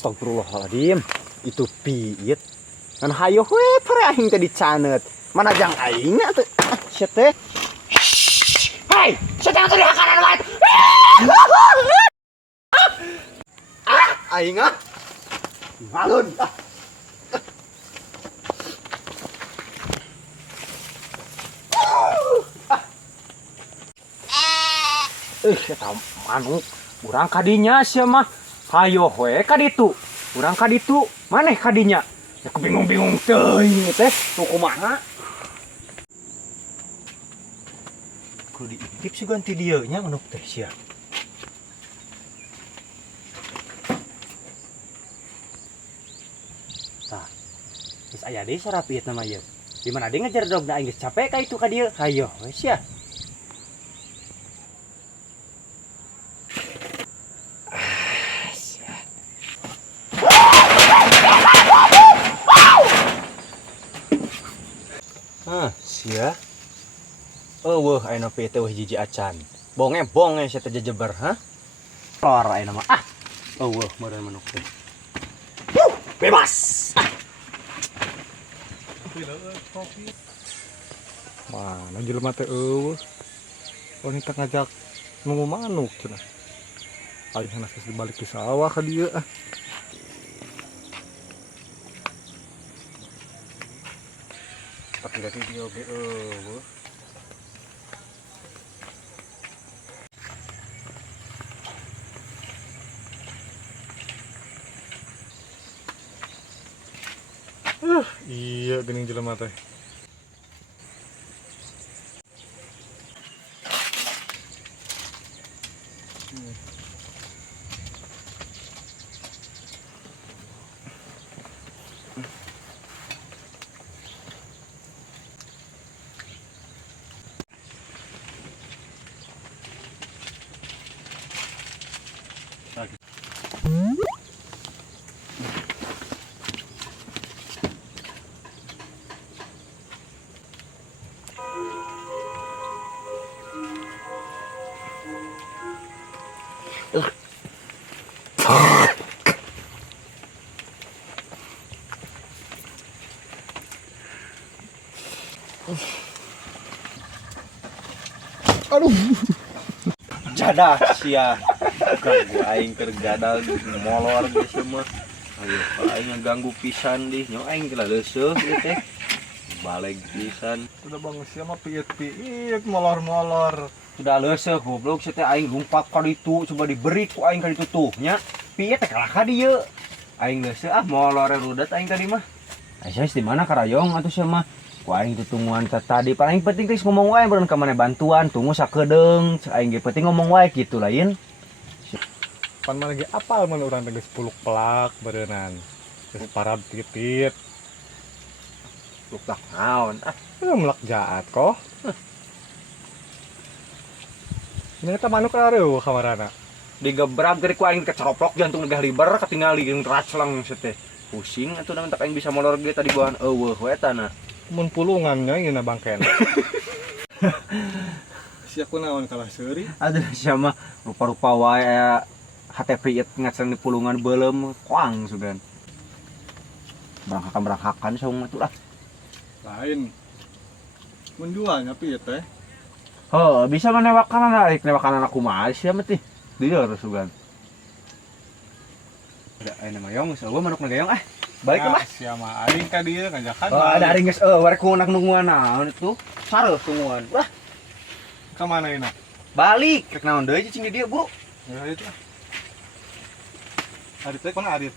Astagfirullahaladzim, itu piit. Kan hayo we pare aing teh dicanet. Mana jang aingna teh. Shit teh. Hei, sedang tadi hakaran wae. Aing ah. Malun. Eta manuk urang kadinya sia mah. Hayo we ka ditu. Urang ka ditu, maneh kadinya. Ya kebingung-bingung teuing teh, nu kumaha? Kudu diintip sih ganti dieu nya manuk teh sia. Tah. Geus aya deui sarapiit nama ieu. Di mana deui ngejar dogna aing geus capek ka itu ka dieu. Hayo we sia. Sia. Eueuh ayeuna pieu teh hiji acan. Bonge sia teh jejeber, ha? Lor ayeuna mah. Eueuh meureun manuk teh. Bebas. Mana jelema teh eueuh. Wanita ngajak nunggu manuk cenah. Aing geus dibalik ke sawah ka dieu ah. Tapi dari video ge eueuh. Iya geuning jelema teh. Aduh. Jadah sia. Ganggu aing keur gadal molor ge semua. Ayo aing ngaganggu pisan di. Nyo aing geula leuseuh ieu teh. Balik pisan. Udah bang sia mah piit-piit molor-molor. Sudah leuseuh goblok sia teh aing lumpak ka ditu coba diberi ku aing ka ditu tuh nya. Piit teh kalah ka dieu. Aing leuseuh molor rudet aing tadi mah. Aya di mana karayong atuh sia mah? Ku aing tutungguan tadi paling penting geus ngomong wae beureun ka maneh bantuan tunggu sakedeung aing ge penting ngomong wae kitu lain. Pan mana ge apal mun urang teh geus puluk pelak beureunan. Geus parab pipit. Puluk pelak naon? Melak jaat kok. Nyata manuk areuh kamarana. Digebrak dari ku aing keceroplok jantung negah liber katingali jeung raclang teh. Pusing atuh da mentak aing bisa molor ge tadi bahan eueuh we tanah. Mun pulungan nya ieu bangken. Sia kunaon kalah seuri? Aduh sia mah rupa-rupa wae aya HTP ngacan di pulungan beuleum kuang sugan. Berangkakan saung atuh lah. Lain. Mun jualnya piit teh. Heuh, bisa manewakan narik newakan aku mah sia mah teh. Dieu sugan. Ada aya nama yong geus eueuh manuk nagayong balik ke mah sia mah aing ka dieu ngajakan. Oh, ada aing geus warek kunak nungguan naon itu sareuh tungguan. Wah. Ka mana ieu? Balik rek naon deui cicing di dieu, Bu. Ya itu. Arit teh kana arit?